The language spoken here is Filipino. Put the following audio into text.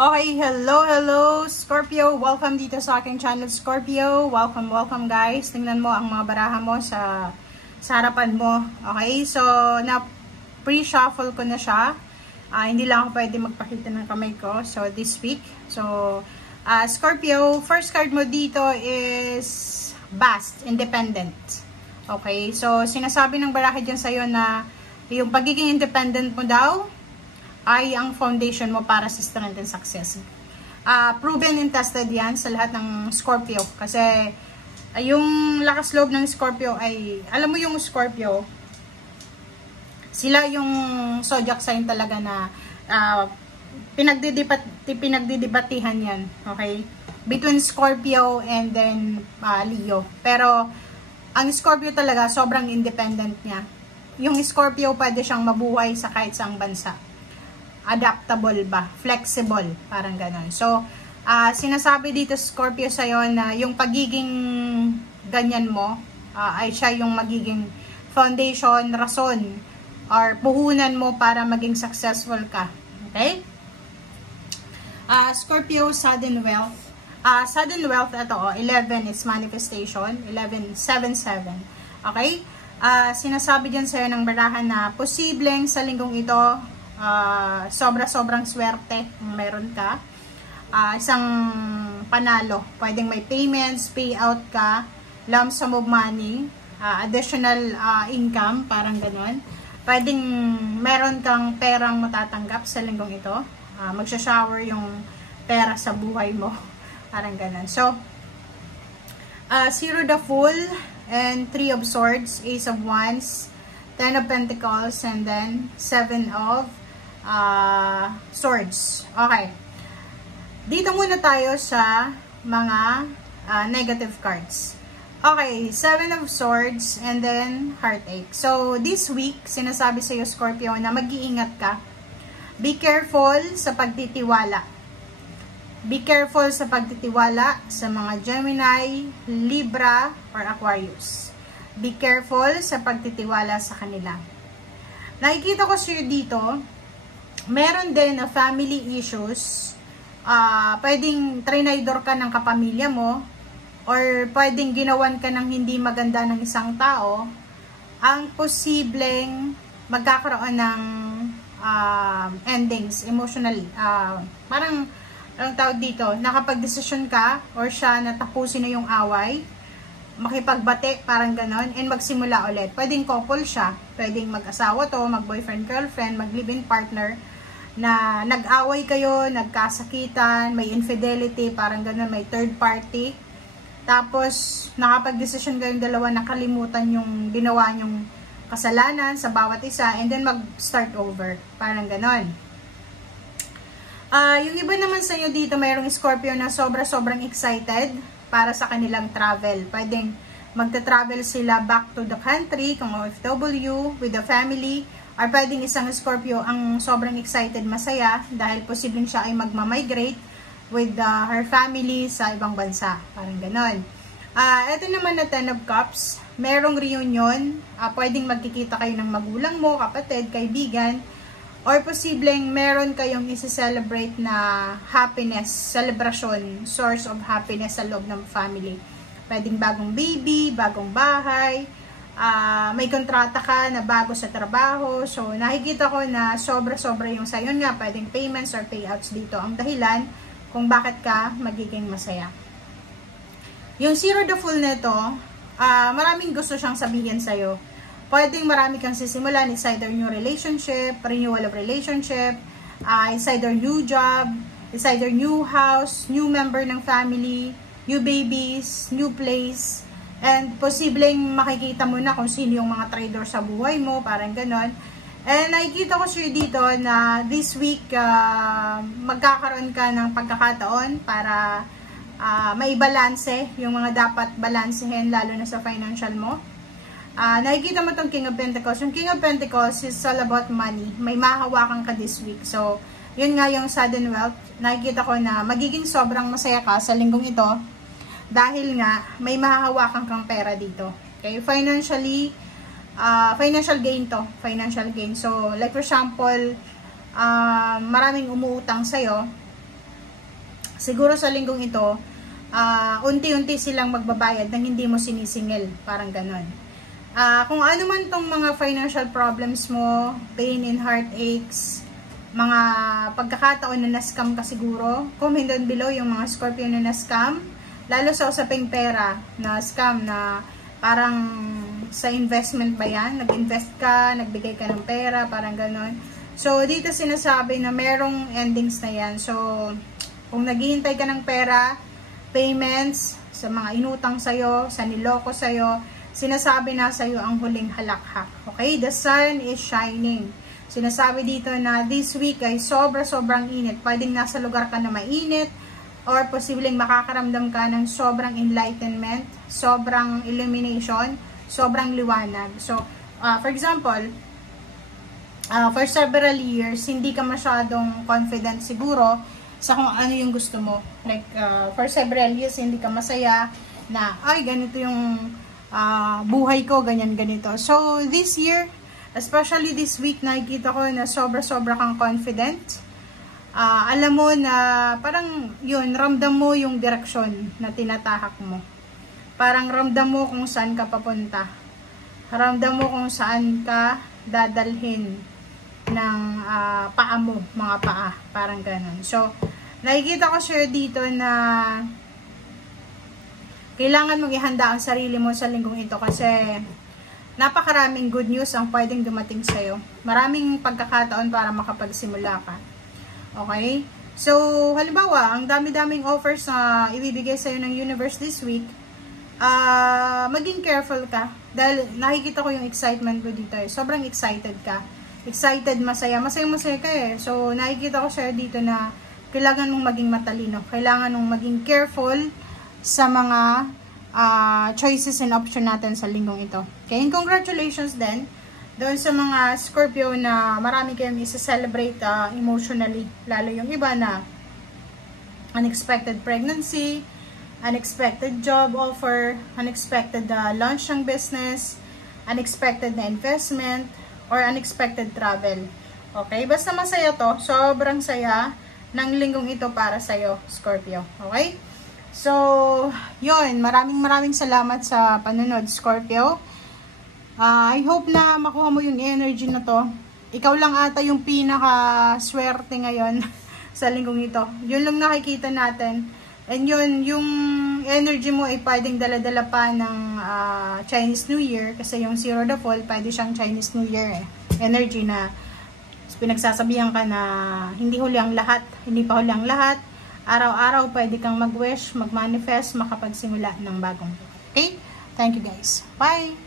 Okay, hello Scorpio. Welcome dito sa aking channel Scorpio. Welcome guys. Tingnan mo ang mga baraha mo sa harapan mo. Okay, so na pre-shuffle ko na siya. Hindi lang ako pwede magpakita ng kamay ko. So this week. So Scorpio, first card mo dito is Bast, Independent. Okay, so sinasabi ng baraha dyan sa'yo na yung pagiging independent mo daw ay ang foundation mo para sa strength and success. Proven and tested yan sa lahat ng Scorpio. Kasi yung lakas loob ng Scorpio ay, alam mo yung Scorpio, sila yung zodiac sign talaga na pinagdidibatihan yan. Okay? Between Scorpio and then Leo. Pero ang Scorpio talaga, sobrang independent niya. Yung Scorpio pwede siyang mabuhay sa kahit saang bansa. Adaptable ba? Flexible. Parang ganon. So, sinasabi dito Scorpio sa'yo na yung pagiging ganyan mo ay siya yung magiging foundation, rason, or puhunan mo para maging successful ka. Okay? Scorpio, sudden wealth. Sudden wealth, ito, 11 is manifestation. 1177. Okay? Sinasabi dyan sa'yo ng barahan na posibleng sa linggong ito, sobrang swerte meron ka. Isang panalo. Pwedeng may payments, payout ka, lump sum of money, additional income, parang ganon. Pwedeng meron kang perang matatanggap sa linggong ito. Magsha-shower yung pera sa buhay mo. Parang ganon. So, Zero the Fool and 3 of Swords, Ace of Wands, 10 of Pentacles, and then 7 of Swords. Okay. Dito muna tayo sa mga negative cards. Okay, 7 of Swords and then Heartache. So, this week, sinasabi sa iyo, Scorpio, na mag-iingat ka. Be careful sa pagtitiwala. Be careful sa pagtitiwala sa mga Gemini, Libra, or Aquarius. Be careful sa pagtitiwala sa kanila. Nakikita ko sa iyo dito, meron din na family issues. Pwedeng trinaydor ka ng kapamilya mo, or pwedeng ginawan ka ng hindi maganda ng isang tao. Ang posibleng magkakaroon ng endings emotionally. Parang, ang tawag dito, nakapag-desisyon ka, or siya natapusin na yung away, makipagbate, parang ganon, and magsimula ulit. Pwedeng couple siya, pwedeng mag-asawa to, mag-boyfriend, girlfriend, mag-live-in partner, na nag-away kayo, nagkasakitan, may infidelity, parang ganon, may third party. Tapos, nakapag-desisyon kayong dalawa, nakalimutan yung ginawa nyong kasalanan sa bawat isa, and then mag-start over. Parang ganon. Yung iba naman sa inyo dito, mayroong Scorpio na sobrang excited para sa kanilang travel. Pwedeng magta-travel sila back to the country, kung OFW, with the family, or pwedeng isang Scorpio ang sobrang excited, masaya, dahil posibleng siya ay magmamigrate with her family sa ibang bansa. Parang ganon. Ito naman na 10 of Cups, merong reunion, pwedeng magkikita kayo ng magulang mo, kapatid, kaibigan, or posibleng meron kayong isi-celebrate na happiness, celebration, source of happiness sa loob ng family. Pwedeng bagong baby, bagong bahay, may kontrata ka na bago sa trabaho. So, nakikita ko na sobra yung sayon nga, pwedeng payments or payouts dito ang dahilan kung bakit ka magiging masaya. Yung Zero the Fool nito, maraming gusto siyang sabihin sa'yo. Pwedeng marami kang sisimulan, it's either new relationship, renewal of relationship, it's either new job, it's either new house, new member ng family, new babies, new place, and posibleng makikita mo na kung sino yung mga trader sa buhay mo, parang ganon. And nakikita ko siya dito na this week, magkakaroon ka ng pagkakataon para maibalanse yung mga dapat balansehin, lalo na sa financial mo. Nakikita mo tong King of Pentacles. Yung King of Pentacles is all about money. May mahawakan ka this week. So, yun nga yung sudden wealth. Nakikita ko na magiging sobrang masaya ka sa linggong ito dahil nga may mahahawakan kang pera dito. Okay? Financially, financial gain to. Financial gain. So, like for example, maraming umuutang sa'yo. siguro sa linggong ito, unti-unti silang magbabayad nang hindi mo sinisingil, parang ganon. Kung ano man tong mga financial problems mo, pain and heartaches, mga pagkakataon na na-scam ka siguro, comment down below yung mga Scorpio na na-scam, lalo sa usaping pera na scam na parang sa investment ba yan? Nag-invest ka, nagbigay ka ng pera, parang ganon. So, dito sinasabi na merong endings na yan. So, kung naghihintay ka ng pera, payments, sa mga inutang sa'yo, sa niloko sa'yo, sinasabi na sa'yo ang huling halakhak. Okay? The sun is shining. Sinasabi dito na this week ay sobrang init. Pwedeng nasa lugar ka na mainit, or posibleng makakaramdam ka ng sobrang enlightenment, sobrang illumination, sobrang liwanag. So, for example, for several years, hindi ka masyadong confident siguro sa kung ano yung gusto mo. Like, for several years, hindi ka masaya na, ay, ganito yung buhay ko, ganito. So, this year, especially this week, nakikita ko na sobra kang confident. Alam mo na, parang yun, ramdam mo yung direksyon na tinatahak mo. Parang ramdam mo kung saan ka papunta. Ramdam mo kung saan ka dadalhin ng paa mo, mga paa, parang ganun. So, nakikita ko sir dito na kailangan mong ihanda ang sarili mo sa linggong ito kasi napakaraming good news ang pwedeng dumating sa'yo. Maraming pagkakataon para makapagsimula ka. Okay? So, halimbawa, ang dami-daming offers na ibibigay sa'yo ng universe this week, maging careful ka. Dahil nakikita ko yung excitement mo dito eh. Sobrang excited ka. Excited, masaya ka eh. So, nakikita ko sa'yo dito na kailangan mong maging matalino. Kailangan mong maging careful sa mga choices and option natin sa linggong ito. Okay, and congratulations din doon sa mga Scorpio na marami kayong isa-celebrate emotionally. Lalo yung iba na unexpected pregnancy, unexpected job offer, unexpected launch ng business, unexpected na investment, or unexpected travel. Okay? Basta masaya to. Sobrang saya ng linggong ito para sa'yo, Scorpio. Okay? So, yun. Maraming salamat sa panunod, Scorpio. I hope na makuha mo yung energy na to. Ikaw lang ata yung pinaka-swerte ngayon sa linggong ito. Yun lang nakikita natin. And yun, yung energy mo ay pwedeng dala-dala pa ng Chinese New Year. Kasi yung Zero the Fall, pwede siyang Chinese New Year eh. Energy na pinagsasabihan ka na hindi huli ang lahat, hindi pa huli ang lahat. Araw-araw pwede kang mag-wish, mag-manifest, makapagsimula ng bagong. Okay? Thank you guys. Bye!